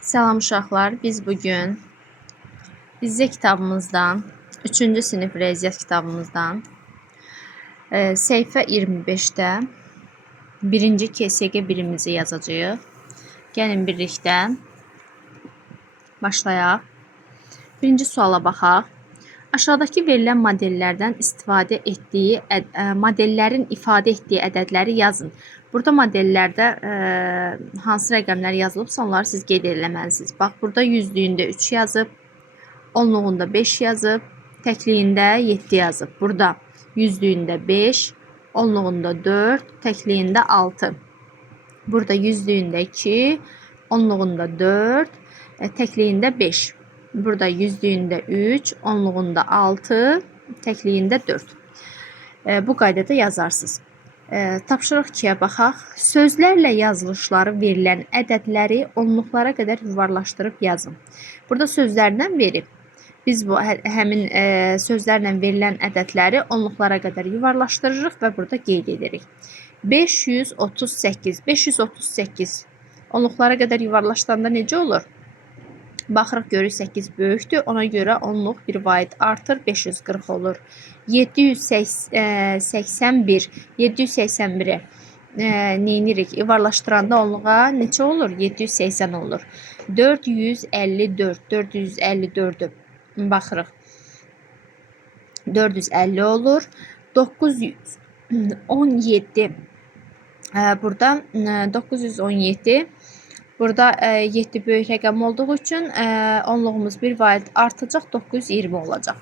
Salam uşaqlar, biz bugün dizə kitabımızdan, 3-cü sinif riyaziyyat kitabımızdan səhifə 25-də 1-ci KSG birimizi yazacağıq. Gəlin birlikdə başlayaq. Birinci suala baxaq. Aşağıdakı verilən modellərdən istifadə etdiyi modellərin ifadə etdiyi ədədləri yazın. Burada modellərdə hansı rəqəmlər yazılıbsa onları siz qeyd eləməlisiniz. Bax, burada yüzlüyündə 3 yazıb, onluğunda 5 yazıb, təkliyində 7 yazıb. Burada yüzlüyündə 5, onluğunda 4, təkliyində 6. Burada yüzlüyündə 2, onluğunda 4, təkliyində 5. Burada yüzlüyündə 3, onluğunda 6, təkliyində 4. Bu qaydada yazarsınız. Tapşırıq 2-yə baxaq. Sözlərlə yazılışları verilən ədədləri onluqlara qədər yuvarlaşdırıb yazın. Burada sözlərdən verib. Biz bu həmin sözlərlə verilən ədədləri onluqlara qədər yuvarlaşdırırıq və burada qeyd edirik. 538. 538 onluqlara qədər yuvarlaşdıranda necə olur? Baxırıq, görürük 8 böyükdür. Ona görə onluq bir vahid artır, 540 olur. 781. 781'i neyinirik? Yuvarlaşdıranda onluğa neçə olur? 780 olur. 454. 454'ü baxırıq. 450 olur. 917. Burada 917. Burada 7 böyük rəqəm olduğu üçün onluğumuz bir vahid artacaq, 920 olacaq.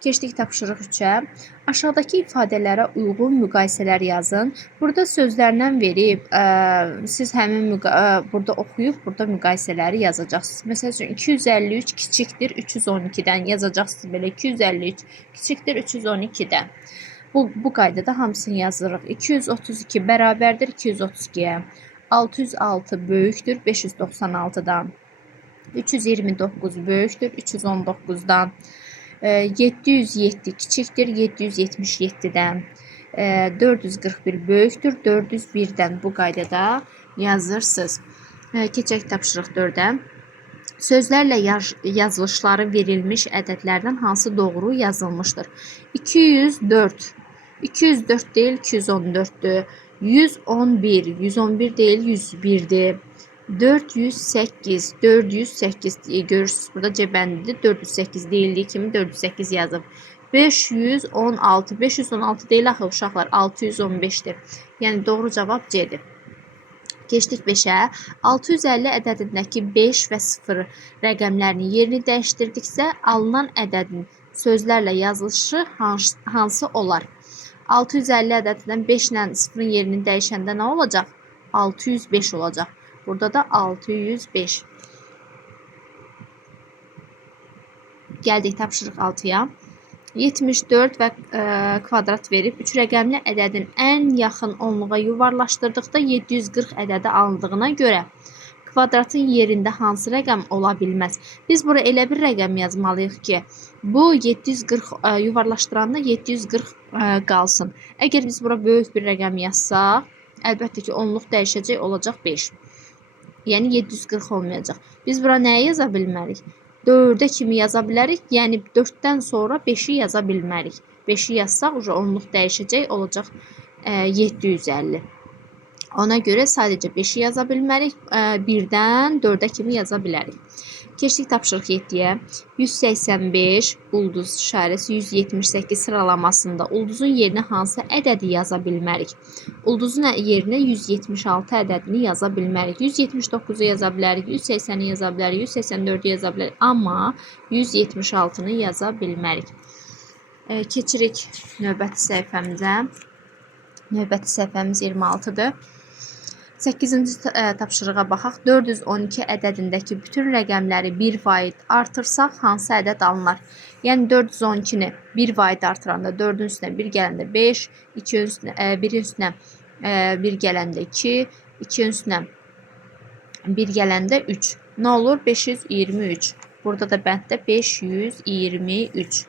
Keçdik tapşırıq 3-ə. Aşağıdakı ifadələrə uyğun müqayisələr yazın. Burada sözlərdən verib, siz həmin burada oxuyub, burada müqayisələri yazacaqsınız. Məsəl üçün 253 kiçikdir 312-dən yazacaqsınız belə. 253 kiçikdir 312-dən. Bu qaydada hamısını yazırıq. 232 bərabərdir 232-yə. 606 böyükdür 596'dan. 329 böyükdür 319'dan. 707 kiçikdir 777'dən. 441 böyükdür 401'dən. Bu qaydada yazırsınız. Keçək tapşırıq 4-ə. Sözlərlə yazılışları verilmiş ədədlərdən hansı doğru yazılmışdır? 204. 204 deyil 214'dür. 111. 111 değil 101'dir. 408. 408 görürsünüz. Burada cəbəndidir. 408 deyildiği kimi 408 yazıb. 516. 516 değil axı uşaqlar. 615'dir. Yəni doğru cavab C'dir. Keçdik 5-ə. 650 ədədindəki 5 və 0 rəqəmlərini yerini dəyişdirdiksə, alınan ədədin sözlərlə yazılışı hansı olar? 650 ədədindən 5 ilə 0'ın yerini dəyişəndə nə olacaq? 605 olacaq. Burada da 605. Gəldik tapşırıq 6-ya. 74 və kvadrat verib 3 rəqəmli ədədin ən yaxın onluğa yuvarlaşdırdıqda 740 ədədi alındığına görə kvadratın yerində hansı rəqəm ola bilməz? Biz bura elə bir rəqəm yazmalıyıq ki, bu 740 yuvarlaşdıranda 740 qalsın. Əgər biz bura böyük bir rəqəm yazsaq, əlbəttə ki, onluq dəyişəcək, olacaq 5. Yəni 740 olmayacaq. Biz bura nəyi yaza bilmərik? 4'ə kimi yaza bilərik. Yəni 4'dən sonra 5'i yaza bilmərik. 5'i yazsaq, onluq dəyişəcək, olacaq 750. Ona görə sadəcə 5'i yaza bilmərik. 1'dən 4'ə kimi yaza bilərik. Keçdik tapşırıq 7-yə. 185 ulduz işarəsi 178 sıralamasında ulduzun yerinə hansı ədədi yaza bilmərik? Ulduzun yerinə 176 ədədini yaza bilmərik. 179'u yaza bilərik, 180'i yaza bilərik, 184'ü yaza bilərik. Amma 176'nı yaza bilmərik. Keçirik növbəti səhifəmizə. Növbəti səhifəmiz 26'dır. 8-ci tapşırığa baxaq. 412 ədədindəki bütün rəqəmləri 1 vahid artırsaq hansı ədəd alınır? Yəni 412-ni 1 vahid artıranda 4'ün üstünə 1 gələndə 5, 1'in üstünə 1 gələndə 2, 2'in üstünə 1 gələndə 3. Nə olur? 523. Burada da bənddə 523.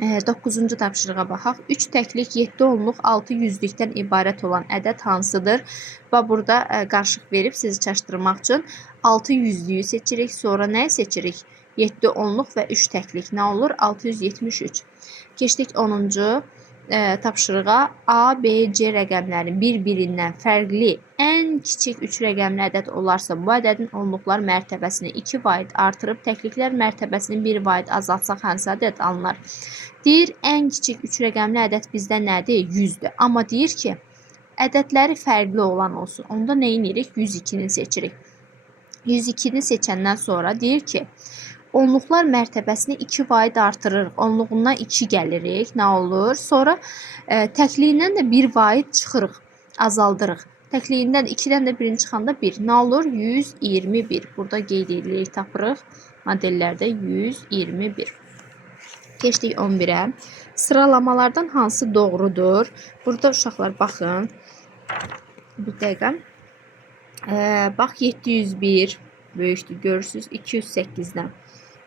9-cu tapşırığa baxaq. 3 təklik, 7 onluq, 6 yüzlükdən ibarət olan ədəd hansıdır? Və burada qarışıq verib sizi çaşdırmaq üçün 6 yüzlüyü seçirik. Sonra nəyi seçirik? 7 onluq və 3 təklik. Nə olur? 673. Keçdik 10-cu tapşırığa. A, B, C rəqəmləri bir-birindən fərqli ən kiçik 3 rəqəmli ədəd olarsa, bu ədədin onluqlar mərtəbəsini 2 vaid artırıb təkliklər mərtəbəsini 1 vaid azaltsaq hansı ədəd alınır? Deyir, ən kiçik 3 rəqəmli ədəd bizdə nədir? 100-dür. Amma deyir ki, ədədləri fərqli olan olsun. Onda nə edirik? 102-ni seçirik. 102-ni seçəndən sonra deyir ki, onluqlar mərtəbəsini 2 vaid artırırıq. Onluğundan 2 gəlirik. Nə olur? Sonra təkliyindən də 1 vaid çıxırıq. Azaldırıq. Təkliyindən 2-dən də 1-in çıxanda 1. Nə olur? 121. Burada qeyd edirik, tapırıq. Modellərdə 121. Keçdik 11-ə. Sıralamalardan hansı doğrudur? Burada uşaqlar baxın. Bir dəqiqə. Bax 701 böyükdür. Görürsünüz 208-dən.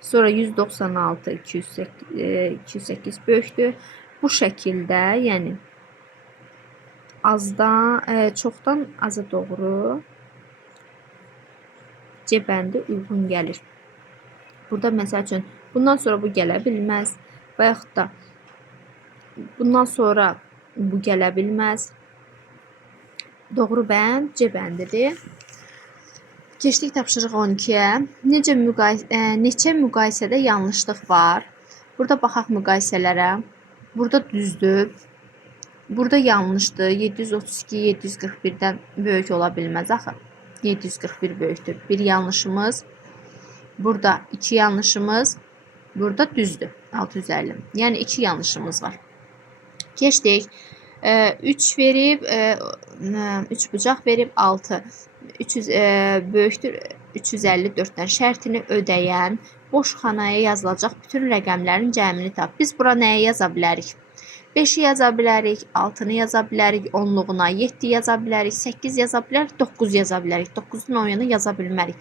Sonra 196, 208 böyükdür. Bu şəkildə, yəni azdan, çoxdan aza doğru C bəndi uyğun gəlir. Burada məsəl üçün bundan sonra bu gələ bilməz və yaxud da bundan sonra bu gələ bilməz. Doğru bənd C bəndidir. Keçdik tapşırıq 12-yə. Neçə müqayisədə yanlışlıq var? Burada baxaq müqayisələrə. Burada düzdür. Burada yanlışdır. 732 741-dən böyük ola bilməz axı. 741 böyükdür. Bir yanlışımız. Burada 2 yanlışımız. Burada düzdür. 650. Yəni 2 yanlışımız var. Keçdik. 3 verib, 3 bucaq verib 6. 300 böyükdür 354-dən şərtini ödəyən boş xanaya yazılacaq bütün rəqəmlərin cəmini tap. Biz bura nəyə yaza bilərik? 5-i yaza bilərik, 6-nı yaza bilərik, 10-luğuna 7 yaza bilərik, 8 yaza bilərik, 9 yaza bilərik. 9-un oyunu yaza bilmərik.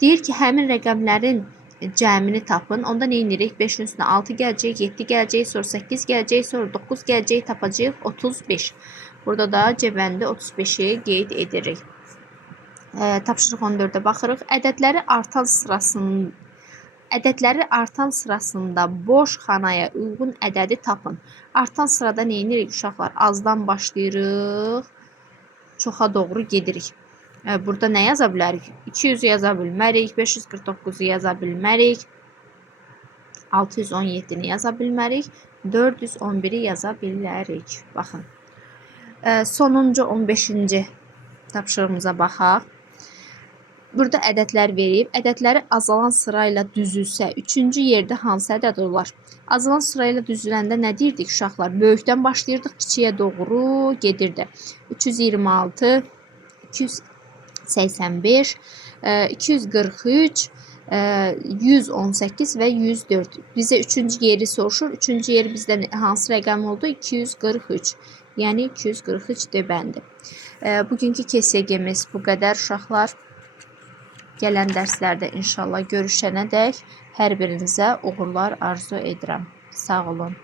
Deyir ki, həmin rəqəmlərin cəmini tapın. Onda nə edirik? 5-in üstünə 6 gələcək, 7 gələcək, sonra 8 gələcək, sonra 9 gələcək, tapacağıq 35. Burada da C bəndi 35-i qeyd edirik. Tapşırıq 14-ə baxırıq. Ədədləri artan sırasında boş xanaya uyğun ədədi tapın. Artan sırada nə edirik uşaqlar? Azdan başlayırıq, çoxa doğru gedirik. Burada nə yaza bilərik? 200 yaza bilmərik, 549-u yaza bilmərik, 617-ni yaza bilmərik, 411-i yaza bilərik. Baxın. Sonuncu 15-ci tapşırığımıza baxaq. Burada ədədlər verib, ədədləri azalan sırayla düzülsə, 3-cü yerdə hansı ədəd olar? Azalan sırayla düzüləndə nə deyirdik uşaqlar? Böyükdən başlayırdıq, kiçiyə doğru gedirdi. 326, 285, 243, 118 və 104. Bizə 3-cü yeri soruşur. 3-cü yeri bizdə hansı rəqəm oldu? 243. Yəni 243 D bəndi. Bugünkü KSG-miz bu qədər uşaqlar. Gələn dərslərdə inşallah görüşənədək hər birinizə uğurlar arzu edirəm. Sağ olun.